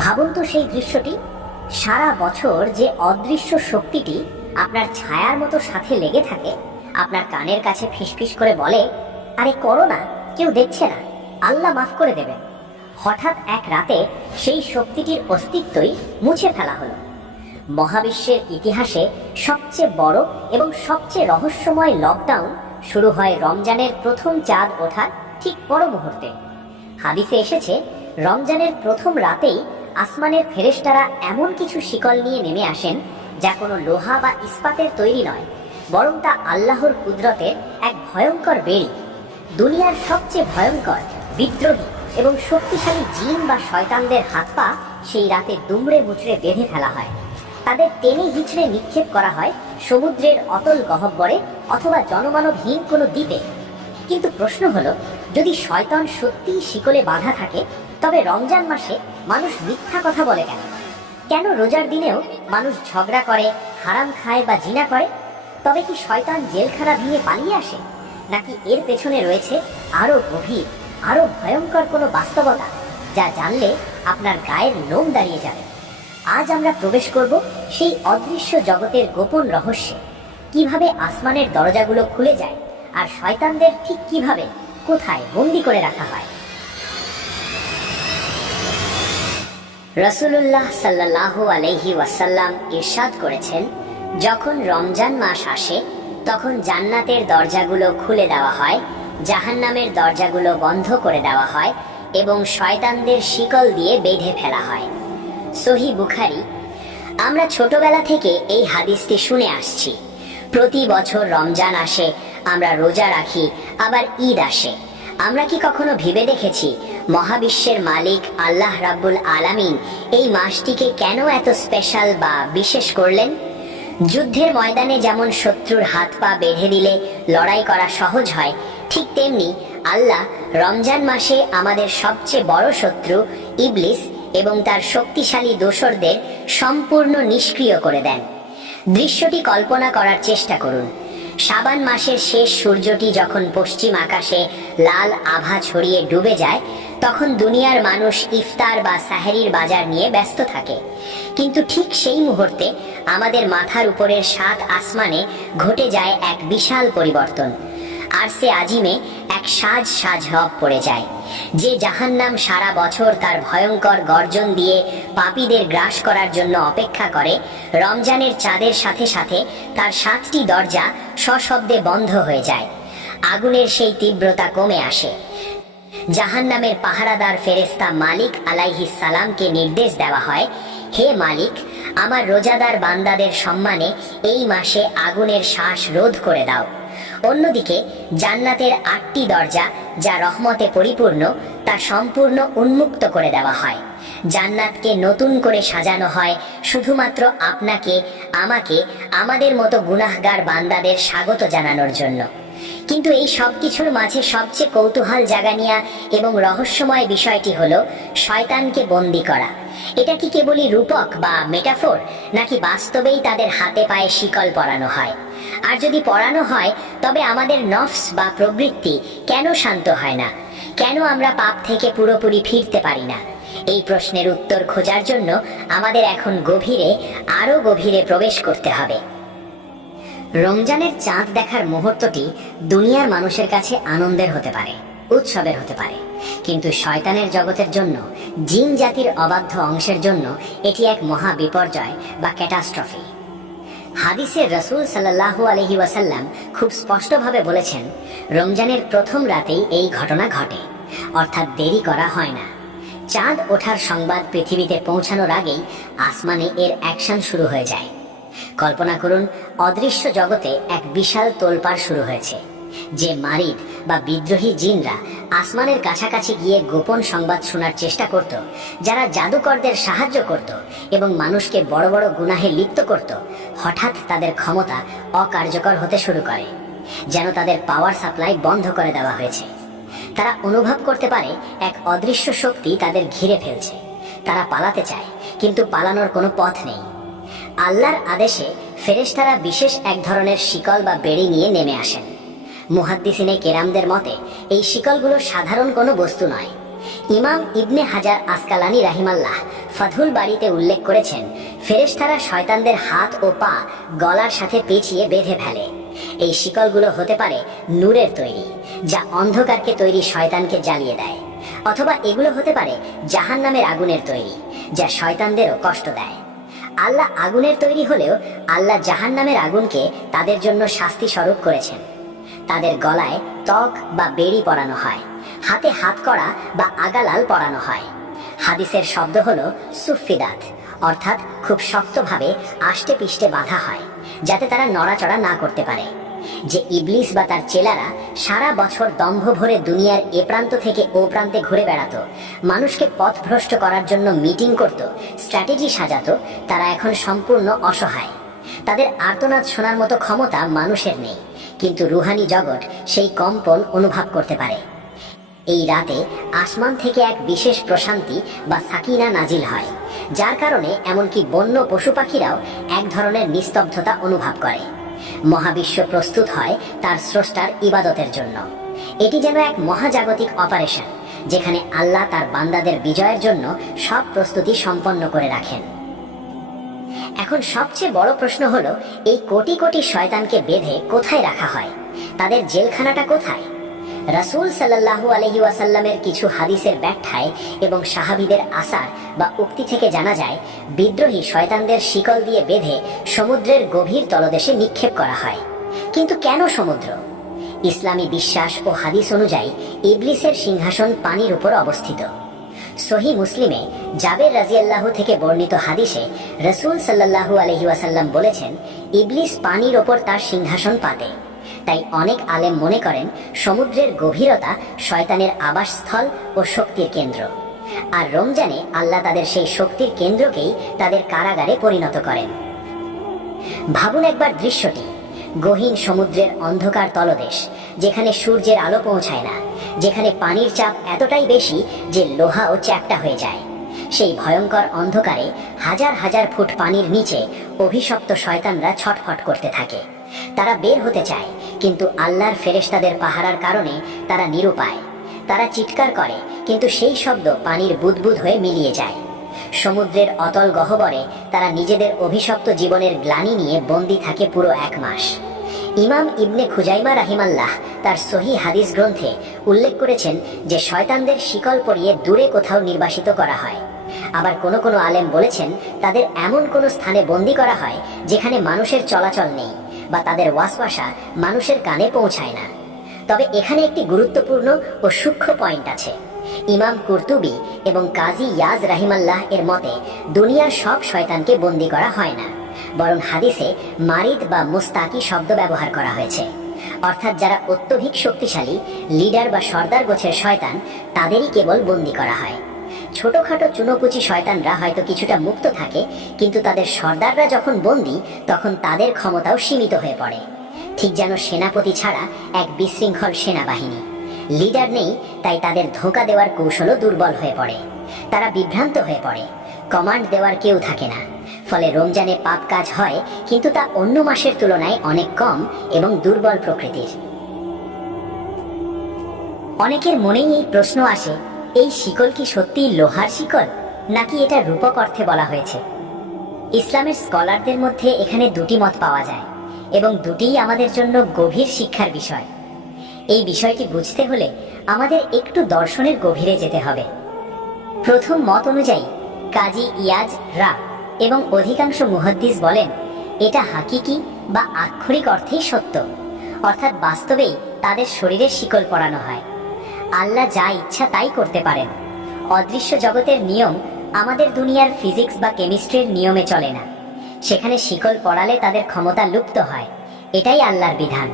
ভাবুন তো সেই দৃশ্যটি, সারা বছর যে অদৃশ্য শক্তিটি আপনার ছায়ার মতো সাথে লেগে থাকে, আপনার কানের কাছে ফিসফিস করে বলে, আরে করো না, কেউ দেখছে না, আল্লাহ মাফ করে দেবেন। হঠাৎ এক রাতে সেই শক্তিটির অস্তিত্বই মুছে ফেলা হলো। মহাবিশ্বের ইতিহাসে সবচেয়ে বড় এবং সবচেয়ে রহস্যময় লকডাউন শুরু হয় রমজানের প্রথম চাঁদ ওঠার ঠিক পর মুহূর্তে। হাদিসে এসেছে, রমজানের প্রথম রাতেই আসমানের ফেরেশতারা এমন কিছু শিকল নিয়ে নেমে আসেন, যা কোনো লোহা বা ইস্পাতের তৈরি নয়, বরং তা আল্লাহর কুদরতের এক ভয়ঙ্কর বেড়ি। দুনিয়ার সবচেয়ে ভয়ঙ্কর, বিদ্রোহী এবং শক্তিশালী জিন বা শয়তানদের হাত পা সেই রাতে দুমড়ে মুচড়ে বেঁধে ফেলা হয়। তাদের টেনে হিচড়ে নিক্ষেপ করা হয় সমুদ্রের অতল গহ্বরে অথবা জনমানবহীন কোনো দ্বীপে। কিন্তু প্রশ্ন হলো, যদি শয়তান সত্যিই শিকলে বাঁধা থাকে, তবে রমজান মাসে মানুষ মিথ্যা কথা বলে কেন? কেন রোজার দিনেও মানুষ ঝগড়া করে, হারাম খায় বা জিনা করে? তবে কি শয়তান জেলখানা ভেঙে পালিয়ে আসে, নাকি এর পেছনে রয়েছে আরো গভীর, আরো ভয়ঙ্কর কোনো বাস্তবতা, যা জানলে আপনার গায়ের লোম দাঁড়িয়ে যাবে? আজ আমরা প্রবেশ করব সেই অদৃশ্য জগতের গোপন রহস্যে। কিভাবে আসমানের দরজাগুলো খুলে যায়, আর শয়তানদের ঠিক কিভাবে, কোথায় বন্দি করে রাখা হয়। রাসূলুল্লাহ সাল্লাল্লাহু আলাইহি ওয়াসাল্লাম ইরশাদ করেছেন, যখন রমজান মাস আসে তখন জান্নাতের দরজাগুলো খুলে দেওয়া হয়, জাহান্নামের দরজাগুলো বন্ধ করে দেওয়া হয় এবং শয়তানদের শিকল দিয়ে বেঁধে ফেলা হয়। সহিহ বুখারী। আমরা ছোটবেলা থেকে এই হাদিসটি শুনে আসছি। প্রতি বছর রমজান আসে, আমরা রোজা রাখি, আবার ঈদ আসে। আমরা কি কখনো ভেবে দেখেছি মহাবিশ্বের মালিক আল্লাহ রাব্বুল আলামিন এই মাসটিকে কেন এত স্পেশাল বা বিশেষ করলেন? যুদ্ধের ময়দানে যেমন শত্রুর হাত পা বেঁধে দিলে লড়াই করা সহজ হয়, ঠিক তেমনি আল্লাহ রমজান মাসে আমাদের সবচেয়ে বড় শত্রু ইবলিস এবং তার শক্তিশালী দোসরদের সম্পূর্ণ নিষ্ক্রিয় করে দেন। দৃশ্যটি কল্পনা করার চেষ্টা করুন। শাবান মাসের শেষ সূর্যটি যখন পশ্চিম আকাশে লাল আভা ছড়িয়ে ডুবে যায়, তখন দুনিয়ার মানুষ ইফতার বা সাহেরির বাজার নিয়ে ব্যস্ত থাকে। কিন্তু ঠিক সেই মুহূর্তে আমাদের মাথার উপরের 7 আসমানে ঘটে যায় এক বিশাল পরিবর্তন। আরশে আজিমে এক সাজ সাজ রব পড়ে যায়। যে জাহান্নাম সারা বছর তার ভয়ঙ্কর গর্জন দিয়ে পাপীদের গ্রাস করার জন্য অপেক্ষা করে, রমজানের চাঁদের সাথে সাথে তার 7টি দরজা সশব্দে বন্ধ হয়ে যায়। আগুনের সেই তীব্রতা কমে আসে। জাহান্নামের পাহারাদার ফেরেশতা মালিক আলাইহিস সালামকে নির্দেশ দেওয়া হয়, হে মালিক, আমার রোজাদার বান্দাদের সম্মানে এই মাসে আগুনের শ্বাস রোধ করে দাও। অন্যদিকে জান্নাতের 8টি দরজা, যা রহমতে পরিপূর্ণ, তা সম্পূর্ণ উন্মুক্ত করে দেওয়া হয়। জান্নাতকে নতুন করে সাজানো হয় শুধুমাত্র আপনাকে, আমাকে, আমাদের মতো গুনাহগার বান্দাদের স্বাগত জানানোর জন্য। কিন্তু এই সব কিছুর মাঝে সবচেয়ে কৌতূহল জাগানিয়া এবং রহস্যময় বিষয়টি হলো শয়তানকে বন্দী করা। এটা কি কেবলই রূপক বা মেটাফোর, নাকি বাস্তবেই তাদের হাতে পায়ে শিকল পরানো হয়? আর যদি পরানো হয়, তবে আমাদের নফস বা প্রবৃত্তি কেন শান্ত হয় না? কেন আমরা পাপ থেকে পুরোপুরি ফিরতে পারি না? এই প্রশ্নের উত্তর খোঁজার জন্য আমাদের এখন আরো গভীরে প্রবেশ করতে হবে। রমজানের চাঁদ দেখার মুহূর্তটি দুনিয়ার মানুষের কাছে আনন্দের হতে পারে, উৎসবের হতে পারে, কিন্তু শয়তানের জগতের জন্য, জিন জাতির অবাধ্য অংশের জন্য এটি এক মহা বিপর্যয় বা ক্যাটাস্ট্রফি। হাদিসে রাসূল সাল্লাল্লাহু আলাইহি ওয়াসাল্লাম খুব স্পষ্টভাবে বলেছেন, রমজানের প্রথম রাতেই এই ঘটনা ঘটে, অর্থাৎ দেরি করা হয় না। চাঁদ ওঠার সংবাদ পৃথিবীতে পৌঁছানোর আগেই আসমানে এর অ্যাকশন শুরু হয়ে যায়। কল্পনা করুন, অদৃশ্য জগতে এক বিশাল তোলপাড় শুরু হয়েছে। যে মারিদ বা বিদ্রোহী জিনরা আসমানের কাছাকাছি গিয়ে গোপন সংবাদ শোনার চেষ্টা করত, যারা জাদুকরদের সাহায্য করত এবং মানুষকে বড় বড় গুনাহে লিপ্ত করত, হঠাৎ তাদের ক্ষমতা অকার্যকর হতে শুরু করে, যেন তাদের পাওয়ার সাপ্লাই বন্ধ করে দেওয়া হয়েছে। তারা অনুভব করতে পারে এক অদৃশ্য শক্তি তাদের ঘিরে ফেলছে। তারা পালাতে চায়, কিন্তু পালানোর কোনো পথ নেই। আল্লাহর আদেশে ফেরেশতারা বিশেষ এক ধরনের শিকল বা বেড়ি নিয়ে নেমে আসেন। মুহাদ্দিসিনে কেরামদের মতে এই শিকলগুলো সাধারণ কোনো বস্তু নয়। ইমাম ইবনে হাজার আসকালানি রাহিমাল্লাহ ফাথুল বাড়িতে উল্লেখ করেছেন, ফেরেশতারা শয়তানদের হাত ও পা গলার সাথে পেঁচিয়ে বেঁধে ফেলে। এই শিকলগুলো হতে পারে নূরের তৈরি, যা অন্ধকারকে তৈরি শয়তানকে জ্বালিয়ে দেয়, অথবা এগুলো হতে পারে জাহান্নামের আগুনের তৈরি, যা শয়তানদেরও কষ্ট দেয়। আল্লাহ আগুনের তৈরি হলেও আল্লাহ জাহান্নামের আগুনকে তাদের জন্য শাস্তি স্বরূপ করেছেন। তাদের গলায় তক বা বেড়ি পরানো হয়, হাতে হাতকড়া বা আগালাল পরানো হয়। হাদিসের শব্দ হলো সুফিদাত, অর্থাৎ খুব শক্তভাবে আষ্টে পিষ্টে বাঁধা হয়, যাতে তারা নড়াচড়া না করতে পারে। যে ইবলিস বা তার চেলারা সারা বছর দম্ভ ভরে দুনিয়ার এ প্রান্ত থেকে ও প্রান্তে ঘুরে বেড়াতো, মানুষকে পথভ্রষ্ট করার জন্য মিটিং করত, স্ট্র্যাটেজি সাজাতো, তারা এখন সম্পূর্ণ অসহায়। তাদের আর্তনাদ শোনার মতো ক্ষমতা মানুষের নেই, কিন্তু রুহানি জগৎ সেই কম্পন অনুভব করতে পারে। এই রাতে আসমান থেকে এক বিশেষ প্রশান্তি বা সাকিনা নাজিল হয়, যার কারণে এমনকি বন্য পশু পাখিরাও এক ধরনের নিস্তব্ধতা অনুভব করে। মহাবিশ্ব প্রস্তুত হয় তার স্রষ্টার ইবাদতের জন্য। এটি যেন এক মহাজাগতিক অপারেশন, যেখানে আল্লাহ তার বান্দাদের বিজয়ের জন্য সব প্রস্তুতি সম্পন্ন করে রাখেন। এখন সবচেয়ে বড় প্রশ্ন হলো, এই কোটি কোটি শয়তানকে বেঁধে কোথায় রাখা হয়? তাদের জেলখানাটা কোথায়? রাসূল সাল্লাল্লাহু আলাইহি ওয়াসাল্লামের কিছু হাদিসের ব্যাখ্যায় এবং সাহাবীদের আসার বা উক্তি থেকে জানা যায়, বিদ্রোহী শয়তানদের শিকল দিয়ে বেঁধে সমুদ্রের গভীর তলদেশে নিক্ষেপ করা হয়। কিন্তু কেন সমুদ্র? ইসলামী বিশ্বাস ও হাদিস অনুযায়ী ইবলিসের সিংহাসন পানির উপর অবস্থিত। সহিহ মুসলিমে জাবের রাদিয়াল্লাহু থেকে বর্ণিত হাদিসে রাসূল সাল্লাল্লাহু আলাইহি ওয়াসাল্লাম বলেছেন, ইবলিস পানির ওপর তার সিংহাসন পাতে। তাই অনেক আলেম মনে করেন সমুদ্রের গভীরতা শয়তানের আবাসস্থল ও শক্তির কেন্দ্র, আর রমজানে আল্লাহ তাদের সেই শক্তির কেন্দ্রকেই তাদের কারাগারে পরিণত করেন। ভাবুন একবার দৃশ্যটি, গহীন সমুদ্রের অন্ধকার তলদেশ, যেখানে সূর্যের আলো পৌঁছায় না, যেখানে পানির চাপ এতটাই বেশি যে লোহাও চ্যাপ্টা হয়ে যায়। সেই ভয়ঙ্কর অন্ধকারে হাজার হাজার ফুট পানির নিচে অভিশপ্ত শয়তানরা ছটফট করতে থাকে। তারা বের হতে চায়, কিন্তু আল্লাহর ফেরেশতাদের পাহারার কারণে তারা নিরুপায়। তারা চিৎকার করে, কিন্তু সেই শব্দ পানির বুদবুদ হয়ে মিলিয়ে যায়। সমুদ্রের অতল গহ্বরে তারা নিজেদের অভিশপ্ত জীবনের গ্লানি নিয়ে বন্দী থাকে পুরো 1 মাস। ইমাম ইবনে খুজাইমা রাহিমাল্লাহ তার সহিহ হাদিস গ্রন্থে উল্লেখ করেছেন যে শয়তানদের শিকল পরিয়ে দূরে কোথাও নির্বাসিত করা হয়। আবার কোনো কোনো আলেম বলেছেন তাদের এমন কোনো স্থানে বন্দী করা হয় যেখানে মানুষের চলাচল নেই বা তাদের ওয়াসওয়াসা মানুষের কানে পৌঁছায় না। তবে এখানে একটি গুরুত্বপূর্ণ ও সূক্ষ্ম পয়েন্ট আছে। ইমাম কুরতুবী এবং কাজী ইয়াজ রাহিমাল্লাহ এর মতে দুনিয়ার সব শয়তানকে বন্দী করা হয় না, বরং হাদিসে মারিদ বা মুস্তাকি শব্দ ব্যবহার করা হয়েছে। অর্থাৎ যারা অত্যধিক শক্তিশালী লিডার বা সর্দার গোছের শয়তান, তাদেরই কেবল বন্দী করা হয়। ছোটখাটো চুনোপুচি শয়তানরা হয়তো কিছুটা মুক্ত থাকে, কিন্তু তাদের সর্দাররা যখন বন্দী, তখন তাদের ক্ষমতাও সীমিত হয়ে পড়ে। ঠিক যেন সেনাপতি ছাড়া এক বিশৃঙ্খল সেনাবাহিনী, লিডার নেই, তাই তাদের ধোঁকা দেওয়ার কৌশলও দুর্বল হয়ে পড়ে। তারা বিভ্রান্ত হয়ে পড়ে, কমান্ড দেওয়ার কেউ থাকে না। ফলে রমজানে পাপ কাজ হয়, কিন্তু তা অন্য মাসের তুলনায় অনেক কম এবং দুর্বল প্রকৃতির। অনেকের মনেই এই প্রশ্ন আসে, এই শিকল কি সত্যিই লোহার শিকল, নাকি এটা রূপক অর্থে বলা হয়েছে? ইসলামের স্কলারদের মধ্যে এখানে দুটি মত পাওয়া যায়, এবং দুটিই আমাদের জন্য গভীর শিক্ষার বিষয়। এই বিষয়টি বুঝতে হলে আমাদের একটু দর্শনের গভীরে যেতে হবে। প্রথম মত অনুযায়ী কাজী ইয়াজ রা এবং অধিকাংশ মুহাদ্দিস বলেন এটা হাকিকি বা আক্ষরিক অর্থেই সত্য, অর্থাৎ বাস্তবেই তাদের শরীরে শিকল পরানো হয়। আল্লাহ যা ইচ্ছা তাই করতে পারেন। অদৃশ্য জগতের নিয়ম আমাদের দুনিয়ার ফিজিক্স বা কেমিস্ট্রির নিয়মে চলে না। সেখানে শিকল পরালে তাদের ক্ষমতা লুপ্ত হয়, এটাই আল্লাহর বিধান।